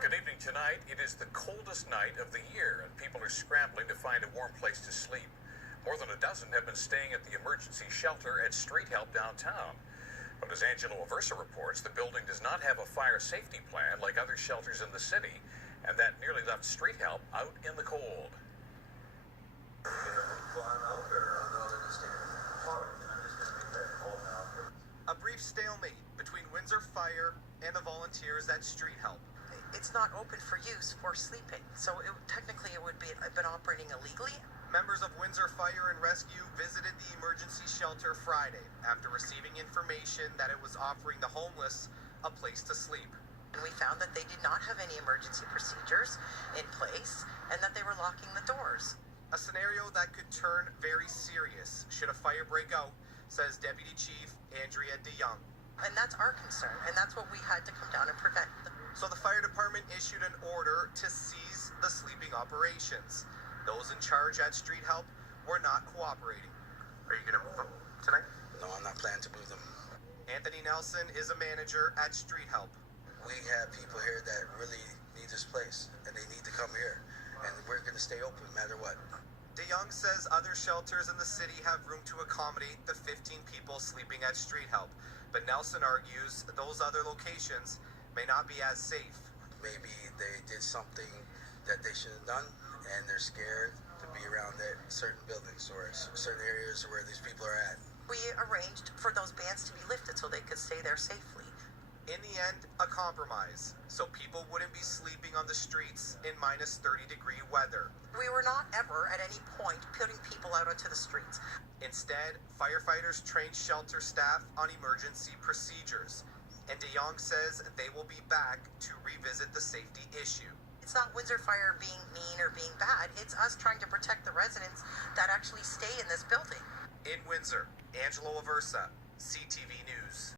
Good evening. Tonight, it is the coldest night of the year, and people are scrambling to find a warm place to sleep. More than a dozen have been staying at the emergency shelter at Street Help downtown. But as Angelo Aversa reports, the building does not have a fire safety plan like other shelters in the city, and that nearly left Street Help out in the cold. A brief stalemate between Windsor Fire and the volunteers at Street Help. It's not open for use for sleeping, so technically it would be been operating illegally. Members of Windsor Fire and Rescue visited the emergency shelter Friday after receiving information that it was offering the homeless a place to sleep. And we found that they did not have any emergency procedures in place and that they were locking the doors. A scenario that could turn very serious should a fire break out, says Deputy Chief Andrea DeYoung. And that's our concern, and that's what we had to come down and prevent. So the fire department issued an order to seize the sleeping operations. Those in charge at Street Help were not cooperating. Are you going to move them tonight? No, I'm not planning to move them. Anthony Nelson is a manager at Street Help. We have people here that really need this place, and they need to come here, and we're going to stay open no matter what. DeYoung says other shelters in the city have room to accommodate the 15 people sleeping at Street Help, but Nelson argues those other locations may not be as safe. Maybe they did something that they should have done, and they're scared to be around certain buildings or certain areas where these people are at. We arranged for those bans to be lifted so they could stay there safely. In the end, a compromise, so people wouldn't be sleeping on the streets in minus 30-degree weather. We were not ever at any point putting people out onto the streets. Instead, firefighters trained shelter staff on emergency procedures, and DeYoung says they will be back to revisit the safety issue. It's not Windsor Fire being mean or being bad. It's us trying to protect the residents that actually stay in this building. In Windsor, Angelo Aversa, CTV News.